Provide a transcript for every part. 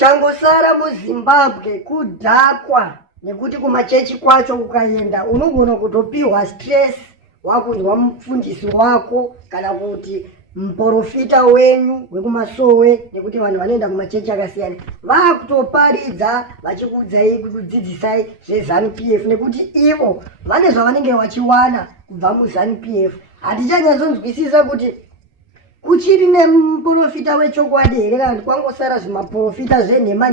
Changosara muZimbabwe kudhakwa nekuti kumachechi kwacho ukaenda unogona kutopiwa stress wakunzwa mufundisi wako kana kuti muprofita wenyu wekumasowe, nekuti vanhu vanoenda kumachechi akasiyana vakutoparidza vachikuudzai kudzidzisai zveZanu PF nekuti ivo vane zvavanenge vachiwana kubva muZanu PF. Hatichanyatsokunzwisisa kuti kuchiri nemuprofita wechokwadi here kana kuti kwangosara zvimaprofita zvenhema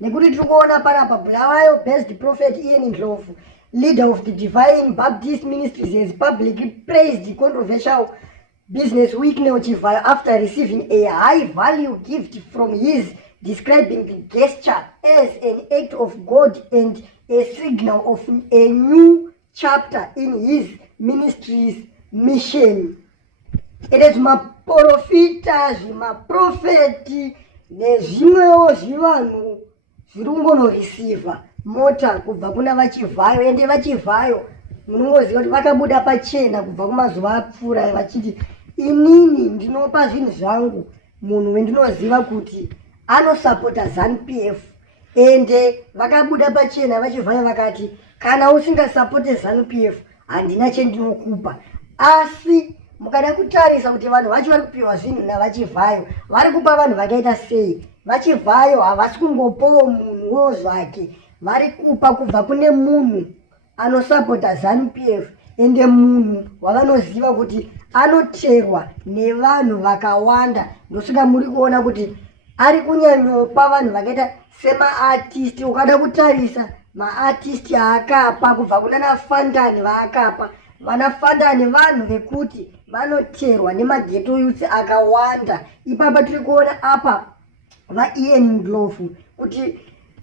nekuti tiri kuona panapa Bulawayo Best Prophet Ian Ndlovu, leader of the Divine Baptist Ministries, has publicly praised the controversial Business Week Neo Chivayo after receiving a high-value gift from his, describing the gesture as an act of God and a signal of a new chapter in his ministry's mission. It is zvimaprofita, zvimaprofeti nezvimwewo zvivanhu zviri kungonoreceiva mota kubva kuna vaChivayo, ende vaChivayo munongoziva kuti vakabuda pachena kubva kumazuva apfuura vachiti inini ndinopa zvinhu zvangu munhu wendinoziva kuti anosapota Zanu PF, ende vakabuda pachena vaChivayo vakati kana usingasapote Zanu PF handina chendinokupa. Asi mukada kutarisa kuti vanhu vacho vari kupiwa zvinhu navaChivayo vari kupa vanhu vakaita sei, vaChivayo havasi kungopawo munhuwo zvake, vari kupa kubva kune munhu anosapota Zanu PF ende munhu wavanoziva kuti anocherwa nevanhu vakawanda. Ndosvika muri kuona kuti ari kunyanyopa vanhu vakaita semaartisti. Ukada kutarisa maartisti aakapa kubva kunana Fandani vaakapa, vana Fandani vanhu vekuti vanocherwa nemageto youth akawanda. Ipapa tiri kuona apa vaIan Ndlovu kuti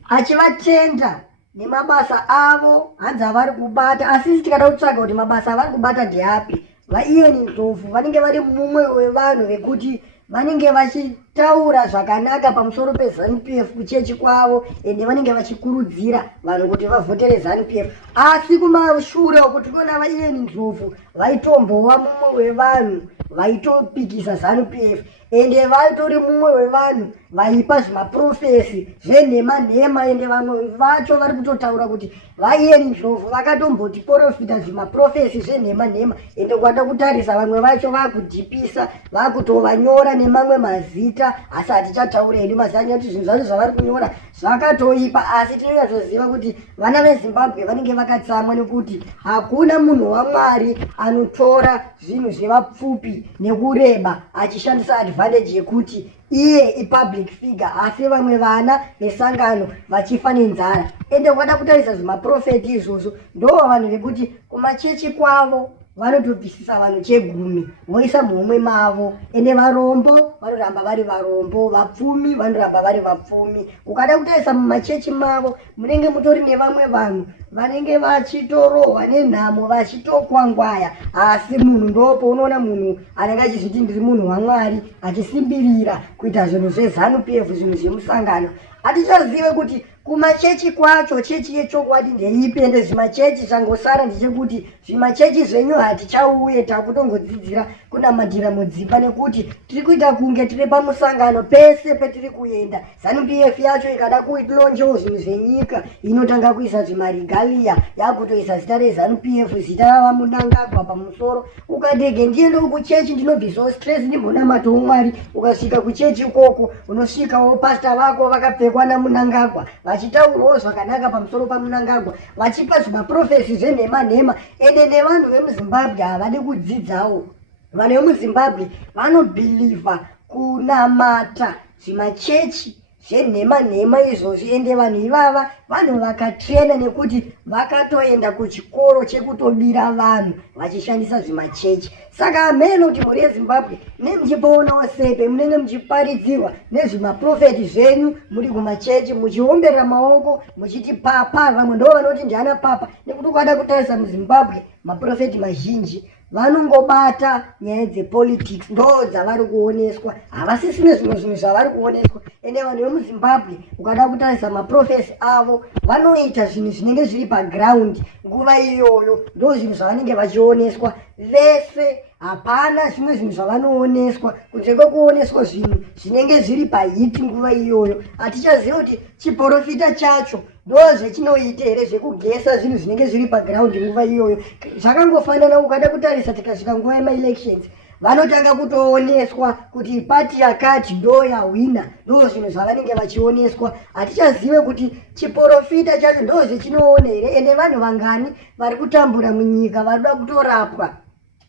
achivatenda nemabasa avo hanzi avari kubata, asi tikada kutsvaga kuti mabasa avari kubata ndeapi. vaIan Ndlovu vanenge vari mumwe wevanhu vekuti vanenge vachitaura zvakanaka pamusoro peZanu PF kuchechi kwavo, ende vanenge vachikurudzira vanhu kuti vavhotere Zanu PF. Asi kumashure uko tinoona vaIan Ndlovu vaitombova mumwe wevanhu vaitopikisa Zanu PF, ende vaitori mumwe wevanhu vaipa zvimaprofesi zvenhema, ende vamwe vacho vari kutotaura kuti vaIan Ndlovu vakatomboti profita zvimaprofesi zvenhema, ende kwada kutarisa vamwe vacho vakudhipisa, vakutovanyora nemamwe mazita, asi hatichataura hedu mazanya kuti zvinhu zvacho zvavari kunyora zvakatoipa. Asi tinonyatsoziva kuti vana veZimbabwe vanenge vakatsamwa nekuti hakuna munhu waMwari anotora zvinhu zvevapfupi nekureba achishandisa advantage yekuti iye ipublic figure, asi vamwe vana vesangano vachifa nenzara. Ende kwada kutarisa zvimaprofeti izvozvo ndo vanhu vekuti kumachechi kwavo vanotobvisisa vanhu chegumi voisa muhomwe mavo, ende varombo vanoramba vari varombo, vapfumi vanoramba vari vapfumi. Ukada kutarisa mumachechi mavo munenge mutori nevamwe vanhu vanenge vachitorohwa nenhamo vachitokwangwaya, asi munhu ndopo unoona munhu anenge achizviti ndiri munhu waMwari achisimbirira kuita zvinhu zveZanu PF, zvinhu zvemusangano. Hatichazive kuti kumachechi kwacho chechi yechokwadi ndeipi, ende zvimachechi zvangosara ndechekuti zvimachechi zvenyu hatichauye takutongodzidzira kunamatira mudzimba, nekuti tiri kuita kunge tiri pamusangano pese petiri kuenda. Zanu PF yacho ikada kuilonjewo zvinhu zvenyika inotanga kuisa zvimarigalia, yakutoisa zita reZanu PF, zita ravaMunangagwa pamusoro. Ukadege ndiendewo kuchechi ndinobvisawo stress ndimbonamatawo Mwari, ukasvika kuchechi ikoko unosvikawo pasta vako vakapfekwa naMunangagwa vachitaurawo zvakanaka pamusoro paMunangagwa, vachipa zvimaprofesi zvenhema, ende nevanhu vemuZimbabwe havadi kudzidzawo. Vanhu vemuZimbabwe vanobhilivha kunamata zvimachechi zvenhema izvozvi, ende vanhu ivava vanhu vakatrena nekuti vakatoenda kuchikoro chekutobira vanhu vachishandisa zvimachechi. Saka hameno kuti mhuri yeZimbabwe nemuchipoonawo sepe munenge muchiparidzirwa nezvimaprofeti zvenyu muri kumachechi muchiomberera maoko muchiti papa, vamwe ndo vanoti ndiana papa, nekuti ukada kutarisa muZimbabwe maprofeti mazhinji vanongobata nyaya dzepolitics ndo dzavari kuoneswa, havasisine zvimwe zvinhu zvavari kuoneswa. Ende vanhu vemuzimbabwe ukada kutarisa maprofesi avo vanoita zvinhu zvinenge zviri paground nguva iyoyo, ndo zvinhu zvavanenge vachioneswa vese. Hapana zvimwe zvinhu zvavanooneswa kunze kwekuoneswa zvinhu zvinenge zviri pahiti nguva iyoyo. Hatichazivi kuti chiprofita chacho ndo zvechinoita here zvekugesa zvinhu zvinenge zviri paground nguva iyoyo. Zvakangofanana ukada kutarisa tikasvika nguva yemaelections vanotanga kutooneswa kuti pati yakati ndo yahwina, ndo zvinhu zvavanenge vachioneswa. Hatichazive kuti chiprofita chacho ndo zvechinoona here. Ende vanhu vangani vari kutambura munyika vanoda kutorapwa,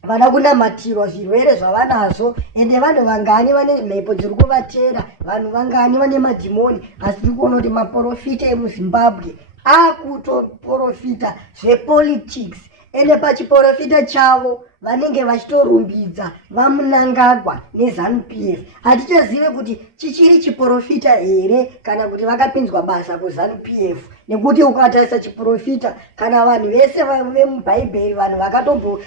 vada kunamatirwa zvirwere zvavanazvo. Ende vanhu vangani vane mhepo dziri kuvatera, vanhu vangani vane madhimoni. Asi tiri kuona kuti maprofita emuzimbabwe akutoprofita zvepolitics. Ende pachiprofita chavo vanenge vachitorumbidza vamunangagwa neZANU-PF. Hatichazive kuti chichiri chiprofita here kana kuti vakapinzwa basa kuZANU-PF, nekuti ukatarisa chiprofita kana vanhu vese vemubhaibheri, vanhu vakatombo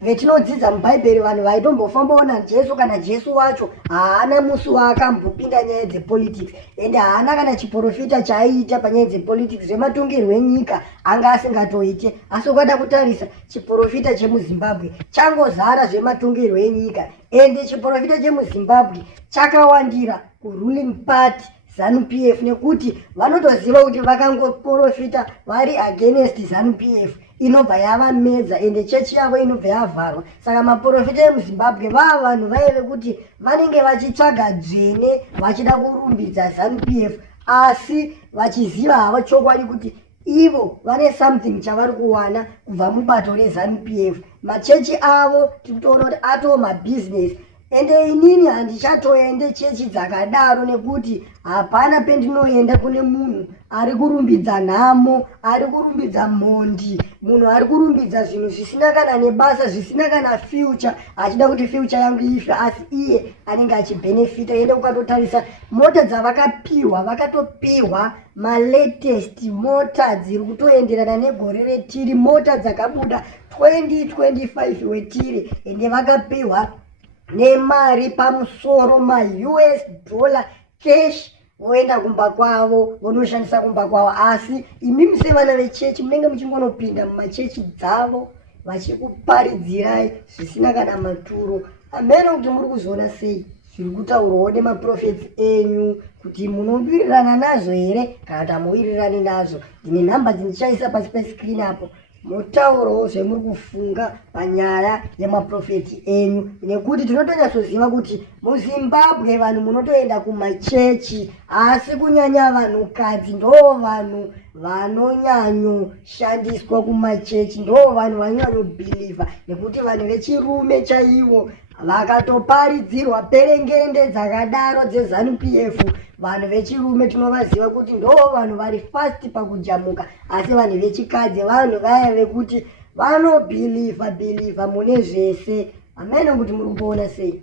vetinodzidza mubhaibheri, vanhu vaitombofambawo naJesu, kana Jesu wacho haana musi waakambopinda nyaya dzepolitics. Ende haana kana chiprofita chaaiita panyaya dzepolitics zvematungirwo enyika anga asingatoite. Asi ukada kutarisa chiprofita chemuzimbabwe changozara zvematungirwo enyika. Ende chiprofita chemuzimbabwe chakawandira kuruling party ZANU-PF, nekuti vanotoziva kuti vakangoprofita vari against ZANU-PF inobva yavamedza, ende chechi yavo inobva yavharwa. Saka maprofita emuzimbabwe vava vanhu vaive kuti vanenge vachitsvaga dzvene vachida kurumbidza ZANU-PF, asi vachiziva hava chokwadi kuti ivo vane something chavari kuwana kubva mubato reZANU-PF. Machechi avo tikutoona kuti atoo mabhizinesi. Ende inini handichatoende chechi dzakadaro, nekuti hapana pendinoenda kune munhu ari kurumbidza nhamo, ari kurumbidza mhondi, munhu ari kurumbidza zvinhu zvisina kana nebasa, zvisina kana future, achida kuti future yangu ife, asi iye anenge achibhenefita. Ende ukatotarisa mota dzavakapiwa, vakatopiwa malatest mota dziri kutoenderana negore retiri, mota dzakabuda 2025 wetiri. Ende vakapiwa nemari pamusoro ma-US dollar cash, voenda kumba kwavo, vonoshandisa kumba kwavo. Asi imimi sevana vechechi munenge muchingonopinda mumachechi dzavo vachikuparidzirai zvisina kana maturo. Amene kuti muri kuzoona sei zviri kutaurwawo nemaprofetsi enyu, kuti munowirirana nazvo here kana kuti hamuwirirani nazvo. Ndine nhamba dzindichaisa pasi pesikrini apo, mutaurawo zvemuri kufunga panyaya yemaprofeti enyu, nekuti tinotonyatsoziva kuti muzimbabwe vanhu munotoenda kumachechi, asi kunyanya vanhukadzi ndo vanhu vanonyanyoshandiswa kumachechi, ndo vanhu vanonyanyobhilivha, nekuti vanhu vechirume chaivo vakatoparidzirwa perengende dzakadaro dzeZANU-PF. Vanhu vechirume tinovaziva kuti ndo vanhu vari fast pakujamuka, asi vanhu vechikadzi vanhu vaya vekuti vanobhilivha mune zvese. Amene kuti muri kuona sei?